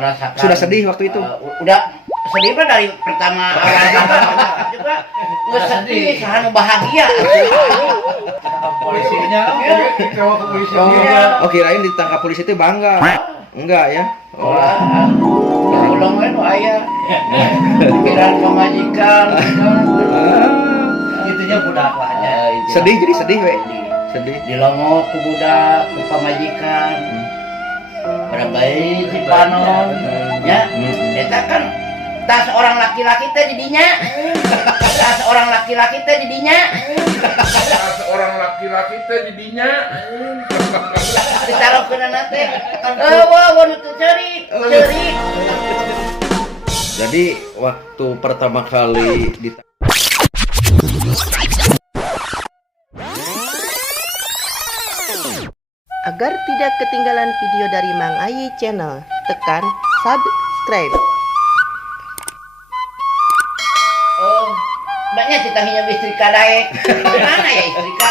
merasakan. Sudah sedih waktu itu? Udah sedih mah dari pertama awal juga nggak sedih, sangat bahagia. Polisinya, kalau ke polisi Oh, kirain ditangkap polisi itu bangga. Enggak ya? Oh. Ulang itu ayah. Pikiran pemajikan. itunya budak lah ya. Sedih jadi sedih, we. Sedih. Dilongok ku budak, ku pamajikan. Barabai si panon. Ya, eta kan tas orang laki-laki teh didinya. Tas orang laki-laki teh didinya. Seorang laki-laki teh didinya Ditaruhkeun teh. Wah, nu ceurik, ceurik. Jadi waktu pertama kali Agar tidak ketinggalan video dari Mang Ayi Channel, tekan subscribe. Oh, banyak citahinya istri kadaek. Mana ya istri ka?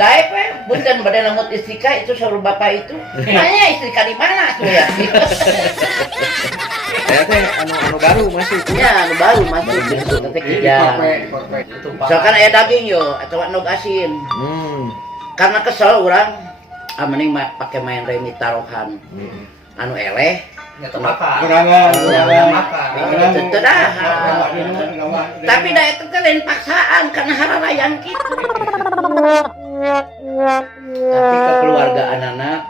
Daek we, bunten badan lamut istri ka itu suruh bapak itu. Nanya istri ka di mana tuh ya? saya teh anu baru masuk. Ya, anu baru masuk itu teh kerja. Misalkan aya daging yo atau nog asin. Karena kesel urang mending pakai main remi taruhan. Anu eleh Nggak tahu apa. Kurangan Tentu dah. Tapi da itu teh lain paksaan karena hararayan gitu. Tapi ke keluarga anak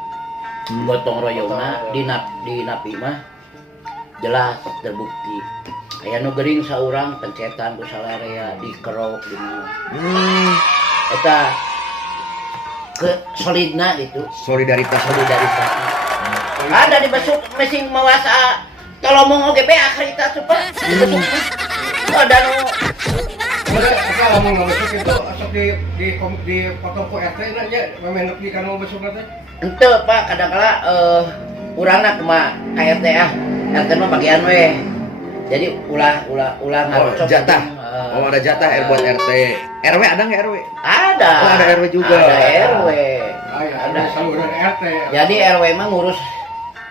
gotong royongna di napi mah jelas terbukti. Aya nu gering saurang pencetan ku salarea dikerok di mana. Eta ke solidna itu Solidaritas. ada di besuk mesin mawasa tolomong oge be akhirita super ada nu Kalau mau besok itu asal di potong ku RT nya memenuk di kanu besok nanti. henteu Pak kadang-kala urangna kumaha ka RT RT mah bagian we jadi ulah ngarucok Jatah. Oh, ada jatah buat RT. RW ada nggak RW? ada Oh, ada RW juga. ada RW Ada saluran RT. jadi RW mah ngurus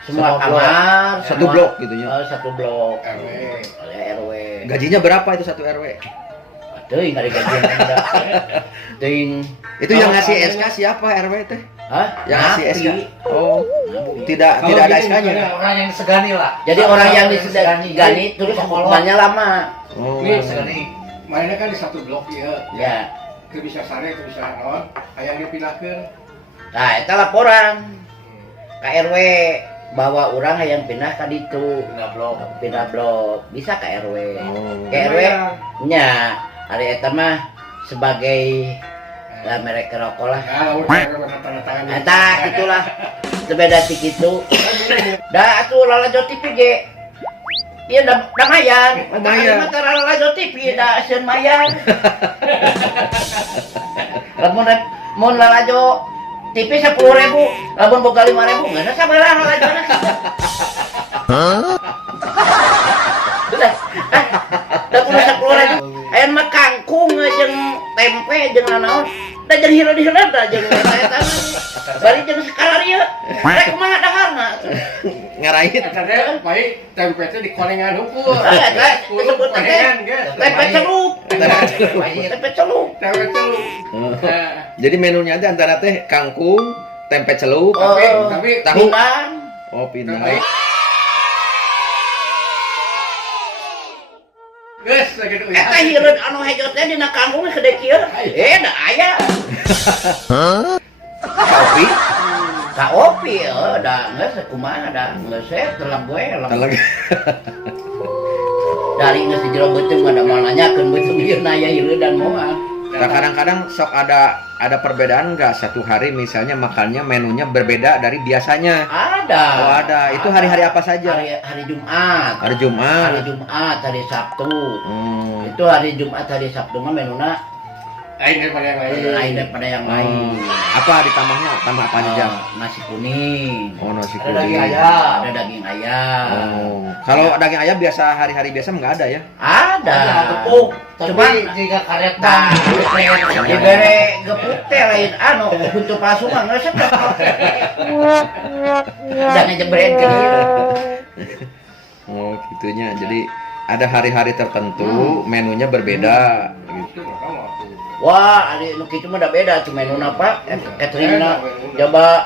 semua kamar Satu blok gitu ya. satu blok RW. oleh RW Gajinya berapa itu satu RW? teuing ari gajian ada teuing Itu yang ngasih SK siapa RW teh? hah Yang ngasih SK. Napi. Oh, tidak ada SK-nya. Orang yang disegani lah. Jadi orang yang disegani terus hukumannya lama. Oh. Ini segani. Mainnya kan di satu blok ya. Ya. Itu bisa sare, itu bisa non. Kayak dipindahkeun. Nah, itu laporan ke RW bahwa orang yang pindah ke ditu. Pindah blok. Bisa ke RW. Oh. Ke RW nya hari eta mah sebagai lah mereka rokok lah. Ya, udah tanda tangan. Eta gitulah. Sebeda ti kitu. Da atuh lalajo TV ge. Iya da mayan. Mayan. Mata lalajo TV da sieun mayan. Lamun lalajo TV 10.000, lamun boga 5.000, geus sabarang lalajona. Udah. Da kudu 10.000. Aya mah kangkung jeung tempe jeung naon. Da jeung hireud-hireud da jeung eta. Bari jeung skala ieu. Rek kumaha daharna? Ngarait. Tadi baik tempe teh di kolengan hukum. Disebut tempe celup. Tempe celup. Tempe celup. Jadi menunya ada antara teh kangkung, tempe celup, Tapi tahu. Pinang. Oh, pinang. geus gitu. Eta hireud anu hejo teh dina kangkung gede kieu. Da aya. Kopi. Ka opi da geus kumaha da geus telak gue Telag. dari geus di jero beuteung mah da moal nanyakeun beuteung ieu na aya hireud dan moal. Nah, kadang-kadang sok ada perbedaan nggak satu hari misalnya makannya menunya berbeda dari biasanya. Ada. Oh, ada. Itu hari-hari apa saja? Hari Jumat. Hari Jumat. Hari Jumat, hari Sabtu. Hmm. Itu hari Jumat, hari Sabtu mah menuna Lain daripada yang lain. lain daripada yang lain. Apa ditambahnya? Tambah apa aja? Nasi kuning. Oh, nasi Ada kuning. daging ayam. Ada daging ayam. Oh. Kalau daging ayam biasa hari-hari biasa nggak ada ya? Ada. Tepung. Cuma jika karet nah, dibere gepuk teh lain anu untuk palsu mah geus eta. Dan jebret ke dieu. Oh, gitunya. Jadi ada hari-hari tertentu menunya berbeda gitu. Itu mereka mau aku. Wah, adik nu kitu mah da beda tuh menu apa? Cateringna coba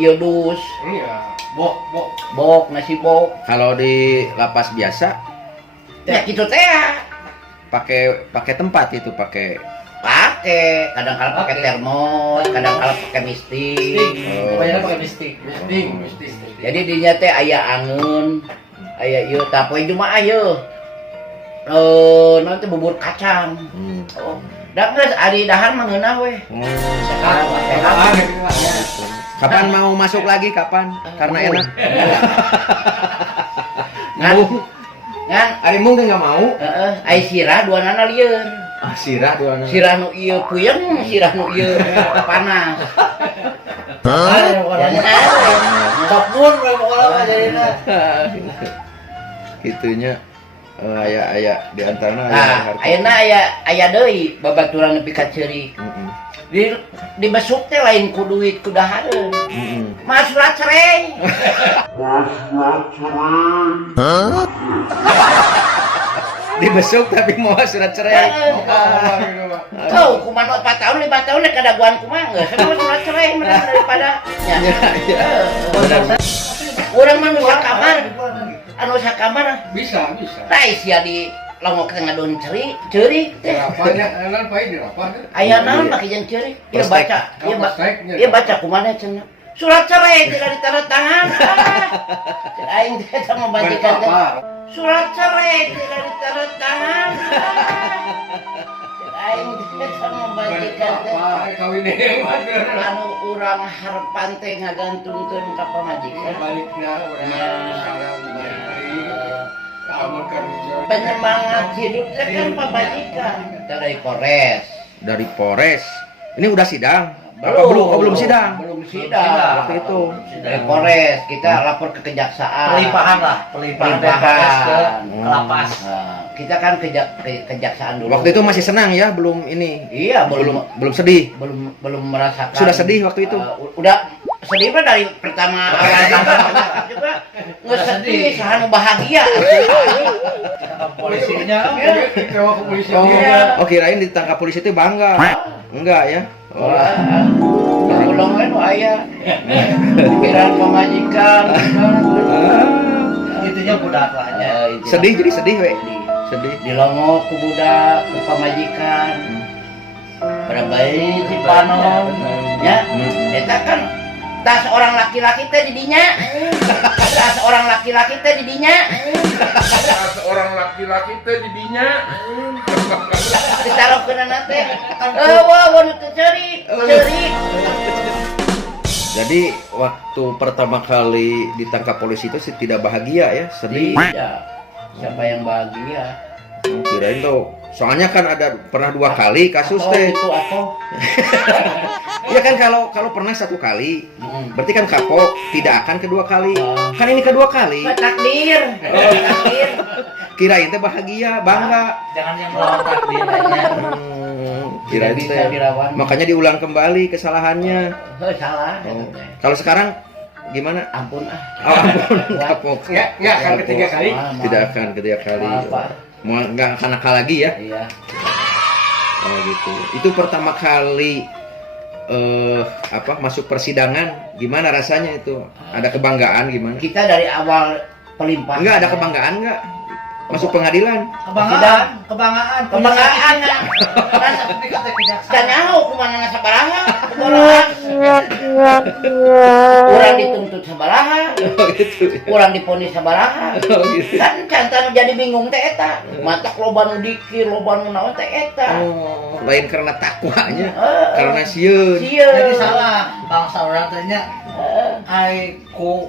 ieu dus, Iya, bok. bok nasi bok. Kalau di lapas biasa Ya kitu teh pakai tempat itu pakai kadang kala pakai termos, kadang kala pakai mistik. Kebanyakan pakai mistik. Mistik. Jadi dinya teh aya angeun, aya ieu tah poe Jumaah ieu. Nanti bubur kacang. Oh, da geus ari dahar mah ngeunah we. Kapan mau masuk lagi kapan? Karena enak. Ngan, ngan, Ari mung nggak mau. ai sirah duanana lieur. Ah, sirah dua anak. Sirah nu ieu puyeng, sirah nu ieu panas. Sabun orang jadinya. Gitunya aya di antaranya Nah, ayeuna aya deui babaturan nepi ka ceurik. Di besuk teh lain ku duit ku dahareun. Mah surat cerai. Dibesuk tapi mau surat cerai. Kau kumaha 4 tahun 5 tahun nek kadaguan kumaha geus surat cerai mending daripada nya. Urang mah nu sakamar. Anu sakamar Bisa. tah sia di longok teh ngadon ceurik teh. Dirapanya, enak pakai dirapah. Aya naon make jeung ceurik? Ieu Prostek. baca, ieu Prosteknya. ieu baca kumaha cenah? Surat cerai tidak ditandatangan. Aing teh sama majikan teh. Surat cerai tidak ditandatangan. Aing teh sama majikan teh. Kawin yang mana? Anu urang harepan teh ngagantungkeun ka pamajikan. Baliknya orang salam balik kamu kerja. Penyemangat hidup teh kan pamajikan. Dari Polres. Dari Polres. Ini udah sidang. Apa belum? Oh, belum sidang. Belum sidang. Waktu itu. Dari Polres kita lapor ke kejaksaan. Pelimpahan DPS ke lapas. Nah, kita kan kejaksaan dulu. Waktu itu masih senang ya, belum ini. Iya, belum sedih. belum merasakan. Sudah sedih waktu itu. Udah sedih mah dari pertama awal juga nggak sedih, sahanu bahagia. Polisinya Dibawa ke polisi. Oh, kirain ditangkap polisi itu bangga. Enggak ya? Oh. Ulang kan aya. Pikiran pemajikan. itunya budak lah nya. Sedih jadi sedih we. Sedih. Dilongok ku budak ku pamajikan. Pada bayi si panon nya. Eta kan tah seorang laki-laki teh di dinya. Tah seorang laki-laki teh di dinya. Seorang laki-laki teh didinya. Ditaruhkeun teh. Wah, nu teu ceurik. Jadi waktu pertama kali ditangkap polisi itu sih tidak bahagia ya, sedih. Tidak. Siapa yang bahagia? Kirain tuh. Soalnya kan ada pernah 2 kali kasus Atau teh. itu atau Iya kan kalau pernah 1 kali, berarti kan kapok, tidak akan kedua kali. Kan ini kedua kali. takdir. Takdir. Kirain teh bahagia, bangga. Jangan yang melawan takdir aja. Kirain Tidak bisa teh. dilawan. Makanya diulang kembali kesalahannya. Salah. Oh. Kalau sekarang gimana? Ampun ah. Oh, ampun, kapok. Nggak akan ketiga kali. Tidak akan ketiga kali. Maaf, Pak. Mau nggak akan nakal lagi ya? Iya. Oh gitu. Itu pertama kali masuk persidangan, gimana rasanya itu? Ada kebanggaan gimana? Kita dari awal pelimpahan. Enggak ada kebanggaan enggak? Masuk pengadilan. Kebanggaan. Kebanggaan. Dan nyaho kumaha sabaraha? Urang dituntut sabaraha? Oh gitu. Urang diponis sabaraha? Oh gitu. Kan cantan jadi bingung teh eta. Matak loba nu dikir, loba nu naon teh eta. Oh, lain karena takwanya, Heeh. karena sieun. Jadi salah bangsa orang tanya ai ku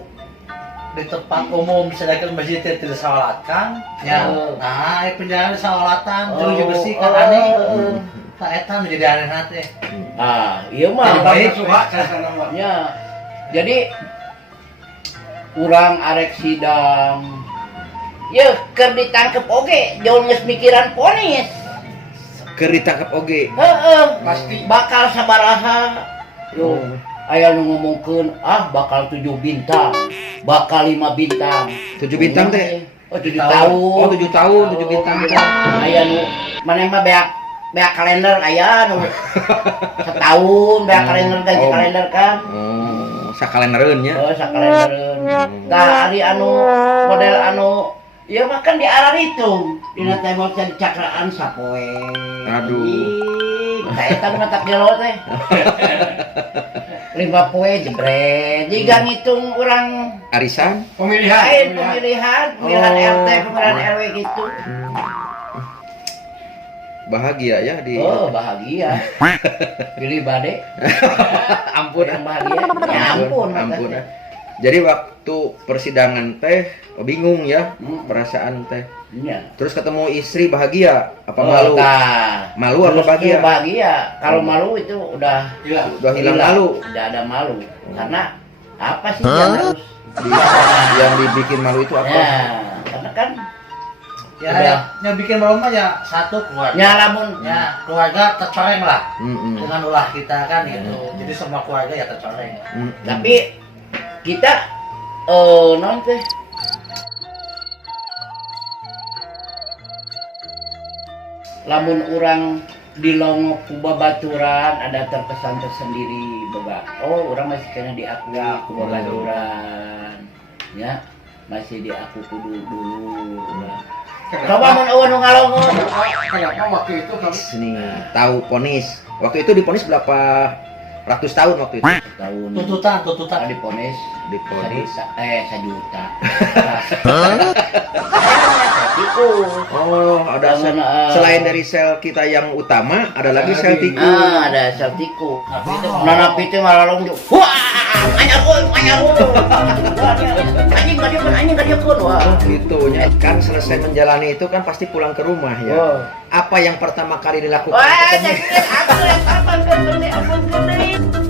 di tempat umum sedangkan masjid tidak salatkan ya nah ai penjara salatan jeung bersih kan aneh tak eta menjadi aneh teh Ah, iya mah. baik Suka cara nama. Ya. Jadi urang arek sidang. Ya, keur ditangkep oge, jauh geus mikiran ponis. Keur ditangkap oge. Heeh. Pasti. Bakal sabaraha. Yo, aya nu ngomongkeun bakal 7 bintang, bakal 5 bintang. 7 bintang teh. Oh 7 tahun. Oh 7 tahun, 7 bintang. Aya nu maneh mah beak kalender aya nu setahun beak kalender ganti kalender kan. Oh, sakalendereun nya. Oh sakalendereun. Tah ari anu model anu ya makan di arah itu. Dina teh mau jadi cakraan sapoe. Aduh. Tah eta mah tak gelo teh. 5 poe jebret. Jiga ngitung urang Arisan. Pemilihan. pemilihan Oh. RT, pemilihan RW gitu. Bahagia ya di Oh, bahagia. Pilih bade. ampun. Yang bahagia. Ya ampun. Ampun. Jadi waktu persidangan teh bingung ya perasaan teh. Iya. Terus ketemu istri bahagia apa malu? Malu apa Terus bahagia? Bahagia. Kalau malu itu udah Udah hilang malu. Udah ada malu. Karena apa sih yang harus Yang dibikin malu itu apa? ya, karena kan Ya, Udah. yang bikin malu mah ya satu keluarga. ya lamun Ya, keluarga tercoreng lah Mm-mm. dengan ulah kita kan gitu. Jadi semua keluarga ya tercoreng. Mm-mm. tapi kita non teh lamun orang di Longok ku babaturan ada terkesan tersendiri boga. Oh, orang masih kena diakui ku babaturan. Ya, masih diaku kudu dulu. Coba mun eueun nu ngalongon. Kenapa waktu itu kamu Nih, tahu ponis. Waktu itu diponis berapa ratus tahun waktu itu? Tahun Tuntutan. diponis Diponis. 1 juta. Tikus. Oh, ada sel, selain dari sel kita yang utama, ada lagi sel tikus. Ada sel tikus. Nana pitu malah lonjok. Wah, anyar euy. Anjing ka dieu kun. Wah. Gitu ya. Kan selesai menjalani itu kan pasti pulang ke rumah ya. Oh. Apa yang pertama kali dilakukan? Wah, ketemu? jadi aku yang kapan kan ampun gede.